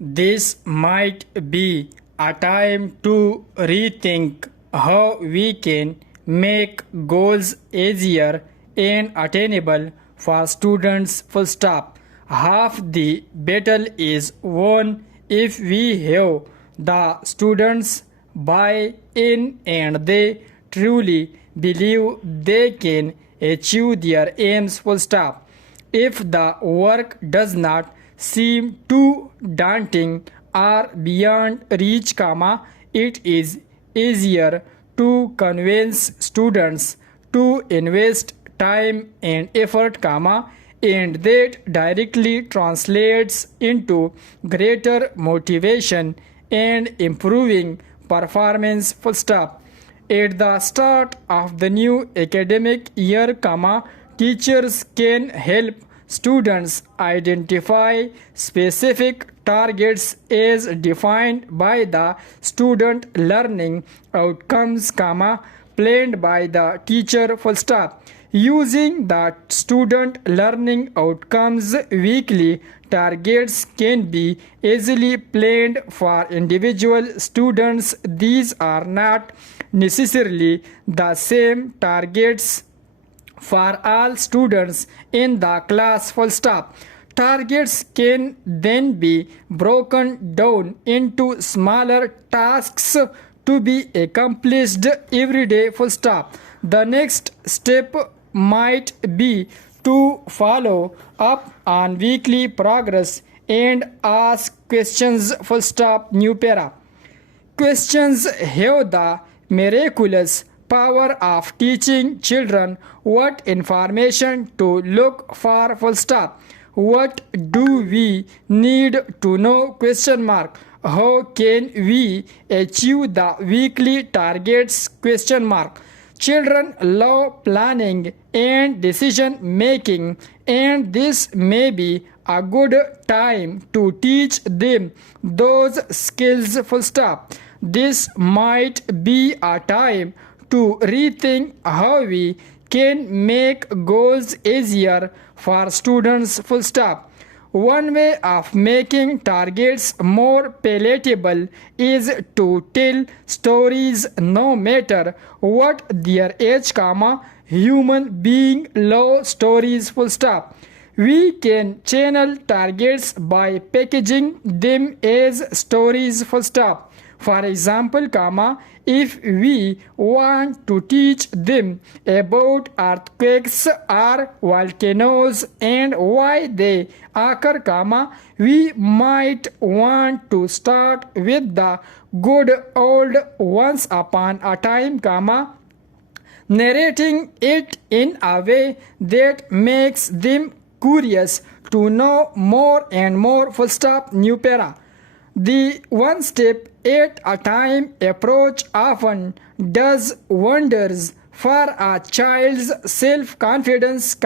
This might be a time to rethink how we can make goals easier and attainable for students. Full stop. Half the battle is won if we have the students buy in and they truly believe they can achieve their aims. Full stop. If the work does not seem too daunting or beyond reach, it is easier to convince students to invest time and effort, and that directly translates into greater motivation and improving performance. Full stop. At the start of the new academic year, teachers can help students identify specific targets as defined by the student learning outcomes, planned by the teacher. Full stop. Using the student learning outcomes, weekly targets can be easily planned for individual students. These are not necessarily the same targets for all students in the class. Full stop. Targets can then be broken down into smaller tasks to be accomplished every day. Full stop. The next step might be to follow up on weekly progress and ask questions. Full stop. New para. Questions have the miraculous power of teaching children what information to look for. Full stop. What do we need to know? Question mark. How can we achieve the weekly targets? Question mark. Children love planning and decision making, and this may be a good time to teach them those skills. Full stop. This might be a time to rethink how we can make goals easier for students. Full stop. One way of making targets more palatable is to tell stories no matter what their age, human being love stories. Full stop. We can channel targets by packaging them as stories. Full stop. For example, if we want to teach them about earthquakes or volcanoes and why they occur, we might want to start with the good old once upon a time, narrating it in a way that makes them curious to know more and more. Full stop. New para. The one step at a time approach often does wonders for a child's self-confidence.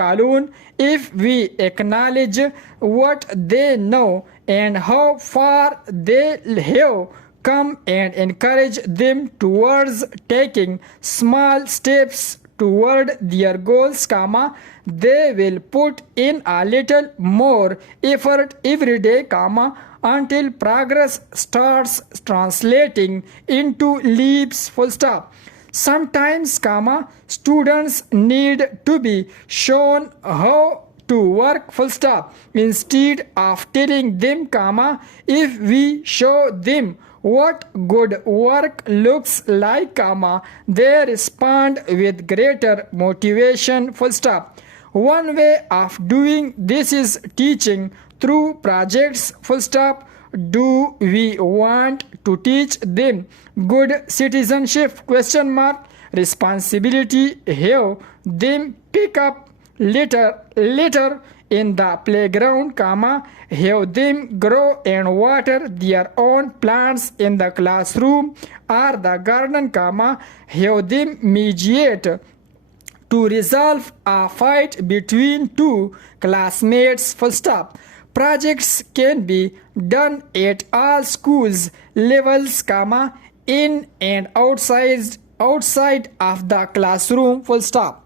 If we acknowledge what they know and how far they have come and encourage them towards taking small steps toward their goals, they will put in a little more effort every day, until progress starts translating into leaps. Full stop. Sometimes, students need to be shown how to work. Full stop. Instead of telling them, if we show them what good work looks like, they respond with greater motivation. Full stop. One way of doing this is teaching through projects. Full stop. Do we want to teach them good citizenship? Question mark. Responsibility. Have them pick up litter in the playground, have them grow and water their own plants in the classroom or the garden, have them mediate to resolve a fight between two classmates. Full stop. Projects can be done at all schools levels, in and outside of the classroom. Full stop.